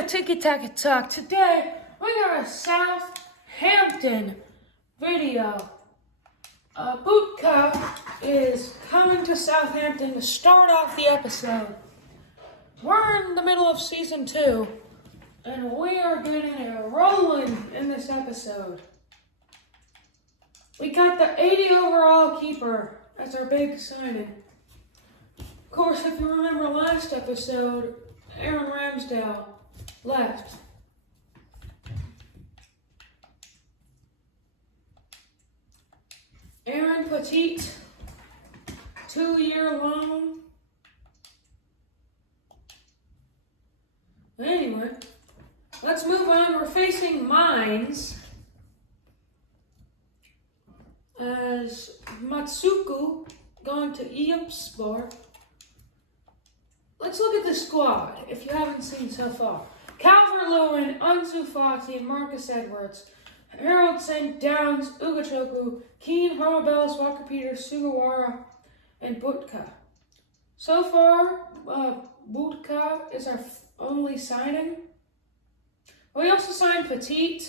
to Tiki Taka Talk. Today, we got a Southampton video. Bootka is coming to Southampton to start off the episode. We're in the middle of season 2, and we are getting it rolling in this episode. We got the 80 overall keeper as our big signing. Of course, if you remember last episode, Aaron Ramsdale left. Aaron Petit, 2-year loan. Anyway, let's move on. We're facing Mines as Matsuku going to Iapspor. Let's look at the squad, if you haven't seen so far. Calvert-Lewin, Ansu Fati, Marcus Edwards, Harold St. Downs, Ugochukwu, Keane, Harmabellis, Walker-Peters, Sugawara, and Bootka. So far, Bootka is our only signing. We also signed Petit,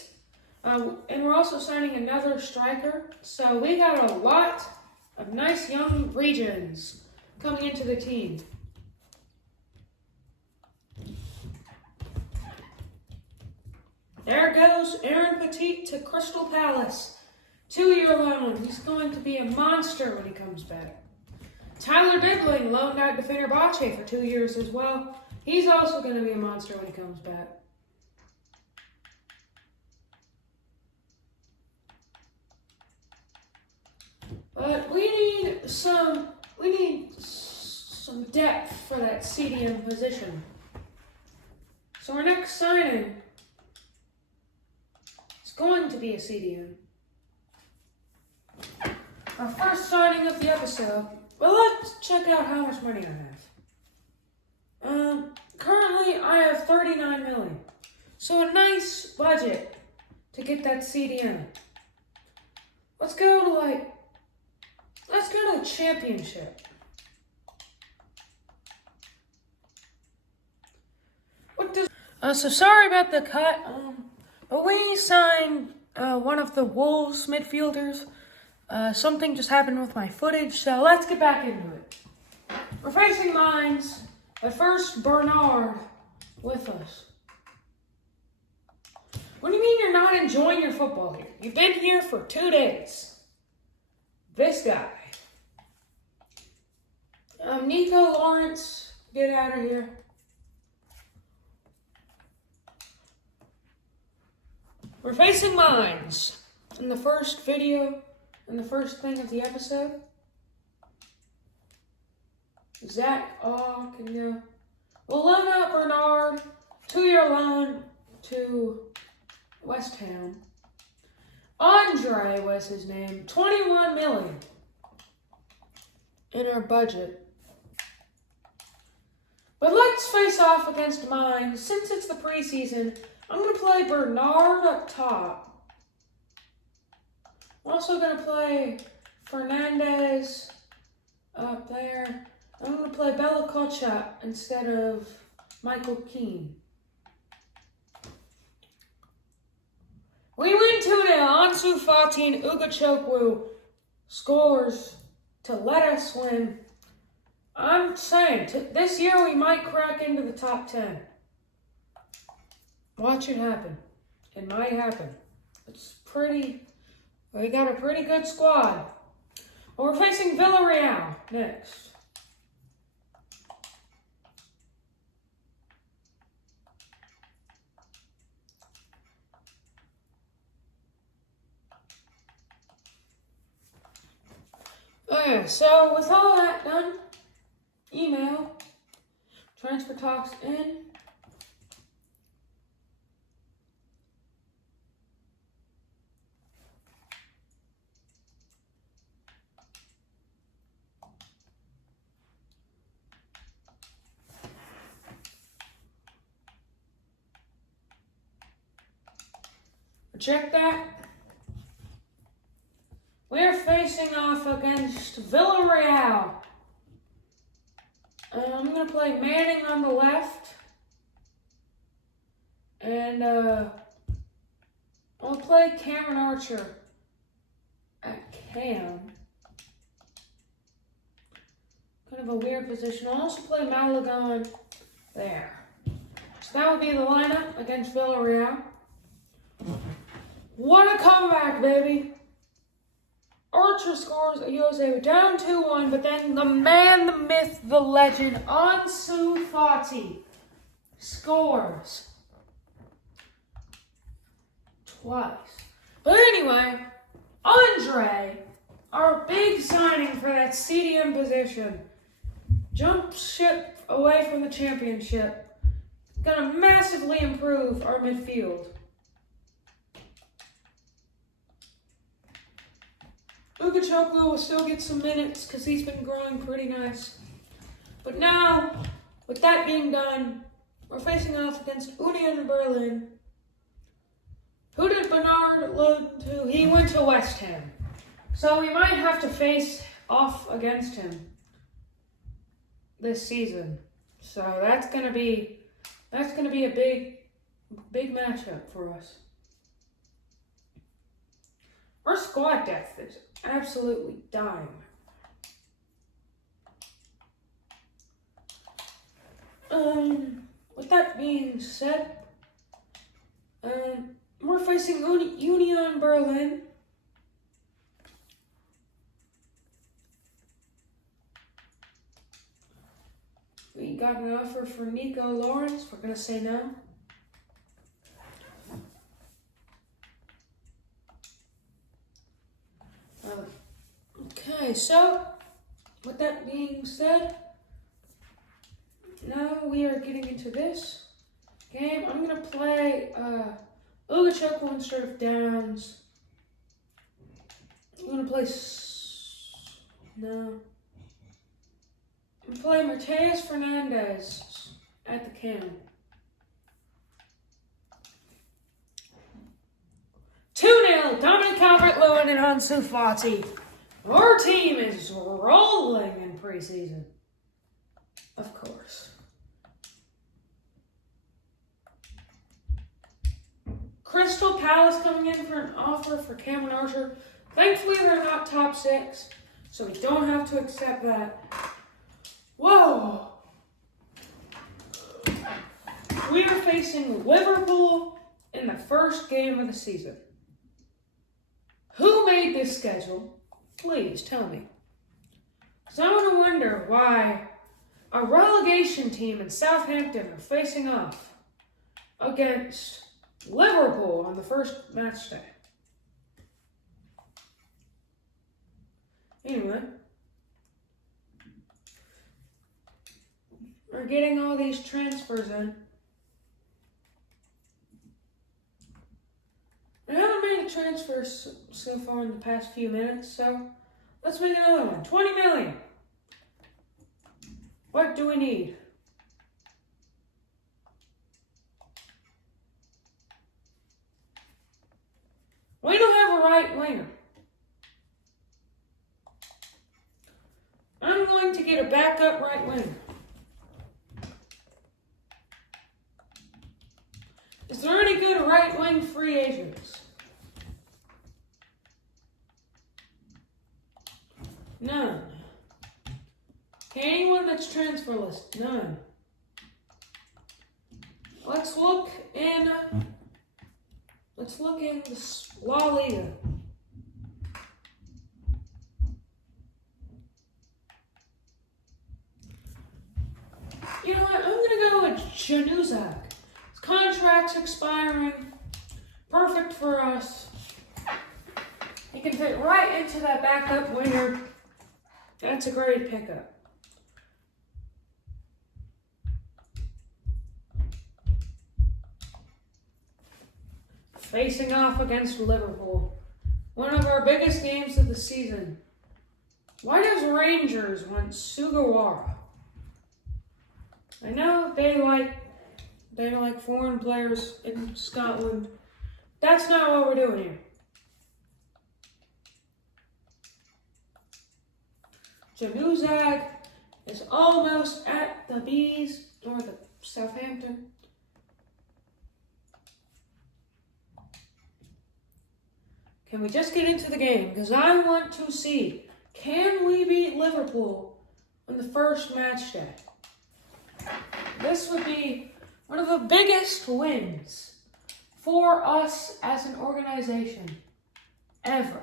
and we're also signing another striker. So we got a lot of nice young regions coming into the team. There goes Aaron Petit to Crystal Palace. 2-year loan. He's going to be a monster when he comes back. Tyler Dibbling loaned out to Fenerbahce for 2 years as well. He's also going to be a monster when he comes back. But we need some depth for that CDM position. So our next signing going to be a CDM. Our first signing of the episode. Well, let's check out how much money I have. Currently I have 39 million. So a nice budget to get that CDM. Let's go to the championship. So sorry about the cut. But we signed one of the Wolves midfielders. Something just happened with my footage, so let's get back into it. We're facing Mines. At first, Bernard with us. What do you mean you're not enjoying your football here? You've been here for 2 days. This guy. Nico Lawrence, get out of here. We're facing Mines in the first video, in the first thing of the episode. Zach can go. We'll loan out Bernard, 2-year loan to West Ham. Andre was his name, 21 million in our budget. But let's face off against Mines. Since it's the preseason, I'm going to play Bernard up top. I'm also going to play Fernandez up there. I'm going to play Bella Kocha instead of Michael Keane. We win 2-0. Ansu Fati and Ugochukwu scores to let us win. I'm saying, this year we might crack into the top 10. Watch it happen. It might happen. We got a pretty good squad. Well, we're facing Villarreal next. Okay, so with all that done, email, transfer talks in. Check that. We're facing off against Villarreal. I'm going to play Manning on the left. And I'll play Cameron Archer at Cam. Kind of a weird position. I'll also play Malagon there. So that would be the lineup against Villarreal. What a comeback, baby! Archer scores a USA down 2-1, but then the man, the myth, the legend, Ansu Fati scores twice. But anyway, Andre, our big signing for that CDM position, jumps ship away from the championship. Gonna massively improve our midfield. Ugachukwu will still get some minutes because he's been growing pretty nice. But now, with that being done, we're facing off against Union Berlin. Who did Bernard load to? He went to West Ham. So we might have to face off against him this season. So that's gonna be a big matchup for us. Our squad depth is absolutely dying. With that being said, we're facing Union Berlin. We got an offer for Nico Lawrence. We're gonna say no. Okay, so with that being said, now we are getting into this game. I'm gonna play Ugachukwu instead of Downs. I'm gonna play I'm gonna play Mateus Fernandez at the cam. 2-0, Dominic Calvert-Lewin and Ansu Fati. Our team is rolling in preseason. Of course. Crystal Palace coming in for an offer for Cameron Archer. Thankfully, they're not top 6, so we don't have to accept that. Whoa! We are facing Liverpool in the first game of the season. Who made this schedule? Please tell me. Because I'm going to wonder why a relegation team in Southampton are facing off against Liverpool on the first match day. Anyway, we're getting all these transfers in. I haven't made a transfer so far in the past few minutes, so let's make another one. 20 million. What do we need? We don't have a right winger. I'm going to get a backup right winger. Is there any good right wing free agents? None. Anyone that's transferless? None. Let's look in La Liga. You know what? I'm going to go with Januzak. His contract's expiring. Perfect for us. He can fit right into that backup winger. That's a great pickup. Facing off against Liverpool. One of our biggest games of the season. Why does Rangers want Sugawara? I know they like foreign players in Scotland. That's not what we're doing here. Januzak is almost at the Bees, or the Southampton. Can we just get into the game? Because I want to see, can we beat Liverpool on the first match day? This would be one of the biggest wins for us as an organization ever.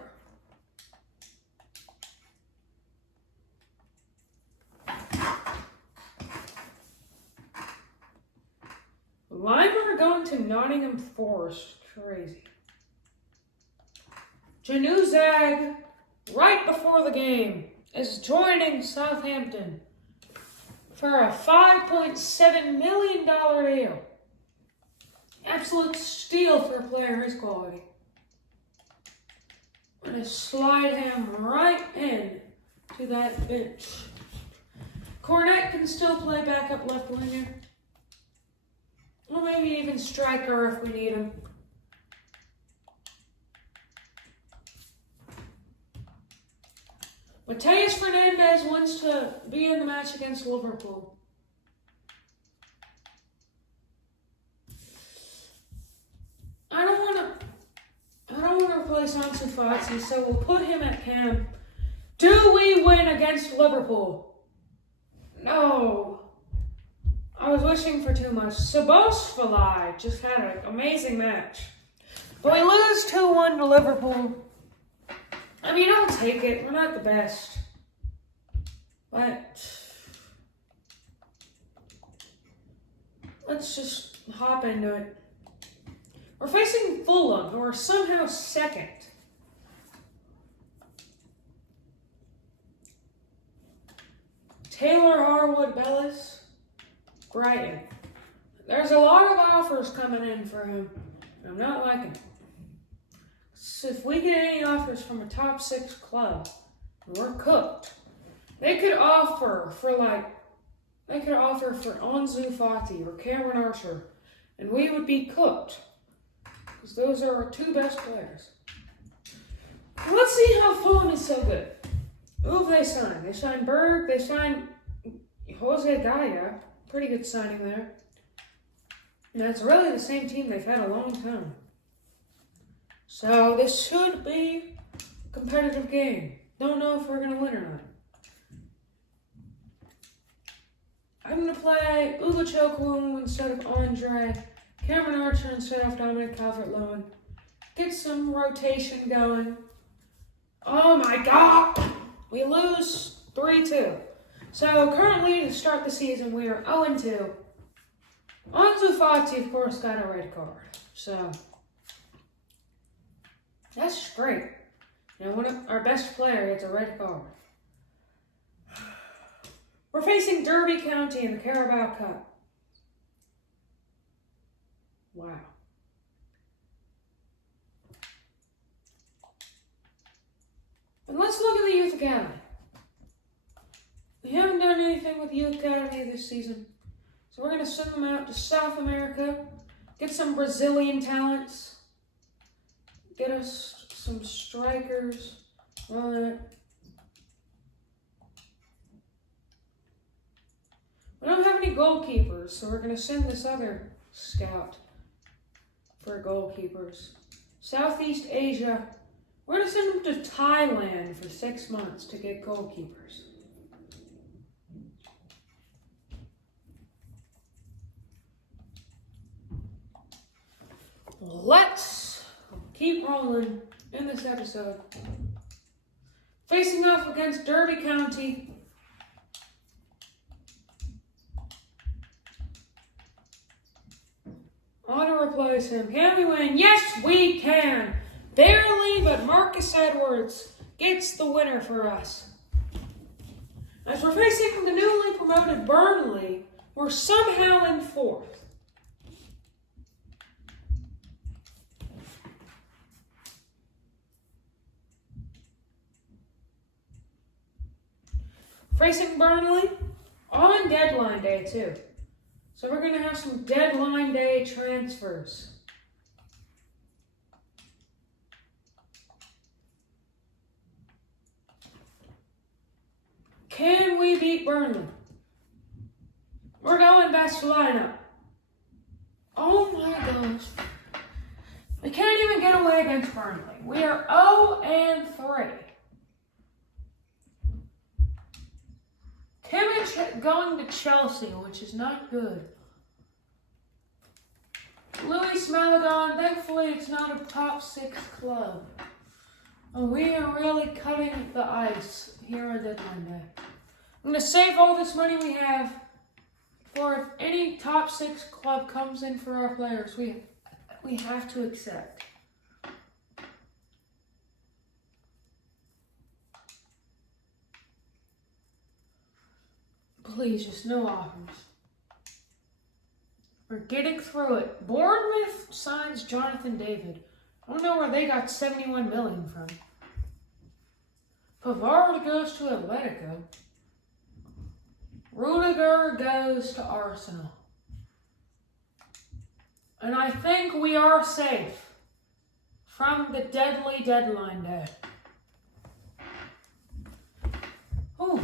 Lima going to Nottingham Forest. Crazy. Januzaj, right before the game, is joining Southampton for a $5.7 million deal. Absolute steal for a player his quality. I'm going to slide him right in to that bench. Cornet can still play backup left winger. Or maybe even striker if we need him. Mateus Fernandez wants to be in the match against Liverpool. I don't want to replace Ansu Fati, so we'll put him at cam. Do we win against Liverpool? No. I was wishing for too much. Sabosfalai just had an amazing match. But we lose 2-1 to Liverpool. I mean, I'll take it. We're not the best. But let's just hop into it. We're facing Fulham, who are somehow second. Taylor Harwood Bellis, Brighton. There's a lot of offers coming in for him. I'm not liking it. So if we get any offers from a top 6 club, we're cooked. They could offer for Ansu Fati or Cameron Archer, and we would be cooked. Because those are our 2 best players. Let's see how Fulham is so good. Who have they signed? They signed Berg, they signed Jose Gaya. Pretty good signing there. And that's really the same team they've had a long time. So this should be a competitive game. Don't know if we're going to win or not. I'm going to play Ugochukwu instead of Andre, Cameron Archer instead of Dominic Calvert-Lewin. Get some rotation going. Oh my God! We lose 3-2. So currently, to start the season, we are 0-2. Ansu Fati, of course, got a red card. So that's great. You know, one of our best players gets a red card. We're facing Derby County in the Carabao Cup. Wow. And let's look at the Youth Academy. We haven't done anything with the Youth Academy this season. So we're going to send them out to South America, get some Brazilian talents, get us some strikers, run it. We don't have any goalkeepers, so we're going to send this other scout for goalkeepers. Southeast Asia, we're going to send them to Thailand for 6 months to get goalkeepers. Let's keep rolling in this episode. Facing off against Derby County. I want to replace him. Can we win? Yes, we can. Barely, but Marcus Edwards gets the winner for us. As we're facing the newly promoted Burnley, we're somehow in 4th. Facing Burnley on deadline day, too. So we're going to have some deadline day transfers. Can we beat Burnley? We're going best lineup. Oh my gosh. We can't even get a away against Burnley. We are 0-3. Kimmich going to Chelsea, which is not good. Luis Malagon, thankfully it's not a top 6 club. We are really cutting the ice here on deadline day. I'm going to save all this money we have for if any top 6 club comes in for our players, we have to accept. Please, just no offers. We're getting through it. Bournemouth signs Jonathan David. I don't know where they got 71 million from. Pavard goes to Atletico. Rudiger goes to Arsenal. And I think we are safe from the deadly deadline day. Whew.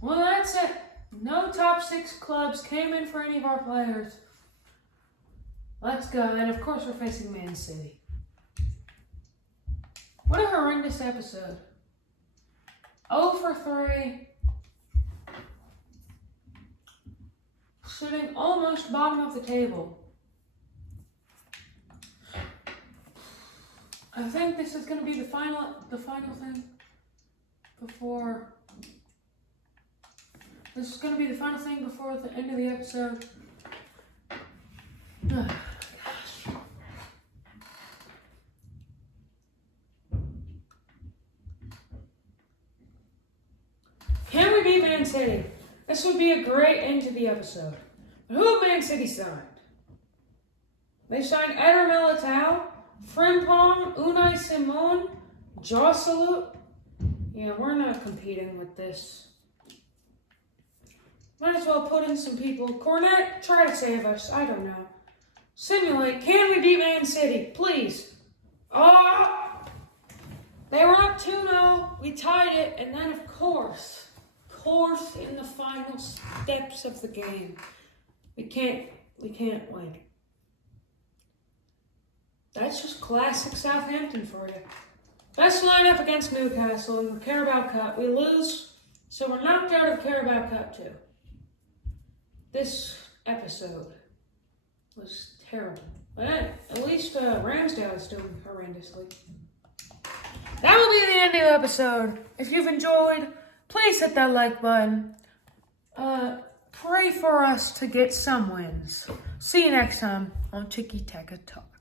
Well, that's it. No top 6 clubs came in for any of our players. Let's go. And of course, we're facing Man City. What a horrendous episode. 0 for 3. Sitting almost bottom of the table. I think this is going to be the final thing before. This is going to be the final thing before the end of the episode. Oh, gosh. Can we beat Man City? This would be a great end to the episode. Who Man City signed? They signed Eder Militao, Frimpong, Unai Simon, Joselu. Yeah, we're not competing with this. Might as well put in some people. Cornet, try to save us. I don't know. Simulate. Can we beat Man City? Please. They were up 2-0. We tied it. And then, of course, in the final steps of the game, we can't win. That's just classic Southampton for you. Best lineup against Newcastle in the Carabao Cup. We lose, so we're knocked out of Carabao Cup too. This episode was terrible. But at least Ramsdale is doing horrendously. That will be the end of the episode. If you've enjoyed, please hit that like button. Pray for us to get some wins. See you next time on Tiki Taka Talk.